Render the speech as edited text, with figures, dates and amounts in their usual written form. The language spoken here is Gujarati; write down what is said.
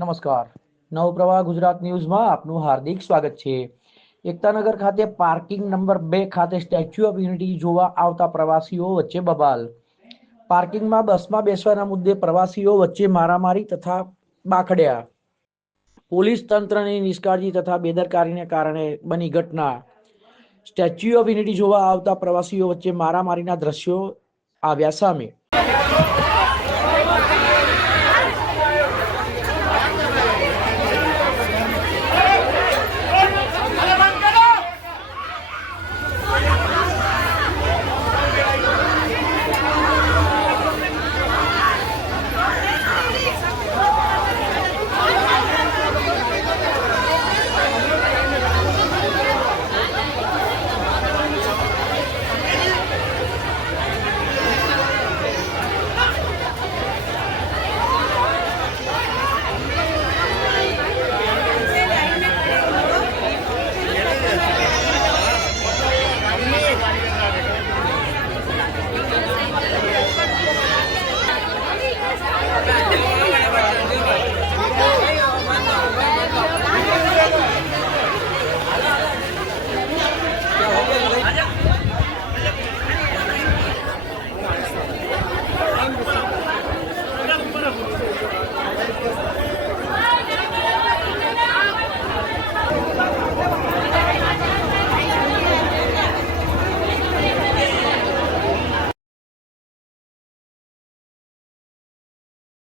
નમસ્કાર. નવપ્રવાહ ગુજરાત ન્યૂઝમાં આપનું હાર્દિક સ્વાગત છે. એકતાનગર ખાતે પાર્કિંગ નંબર 2 ખાતે સ્ટેચ્યુ ઓફ યુનિટી જોવા આવતા પ્રવાસીઓ વચ્ચે બબાલ. પાર્કિંગમાં બસમાં બેસવાના મુદ્દે પ્રવાસીઓ વચ્ચે મારામારી તથા બાખડ્યા. પોલીસ તંત્રની નિષ્કાળજી તથા બેદરકારીને કારણે બની ઘટના. સ્ટેચ્યુ ઓફ યુનિટી જોવા આવતા પ્રવાસીઓ વચ્ચે મારામારીના દ્રશ્યો આવ્યા સામે.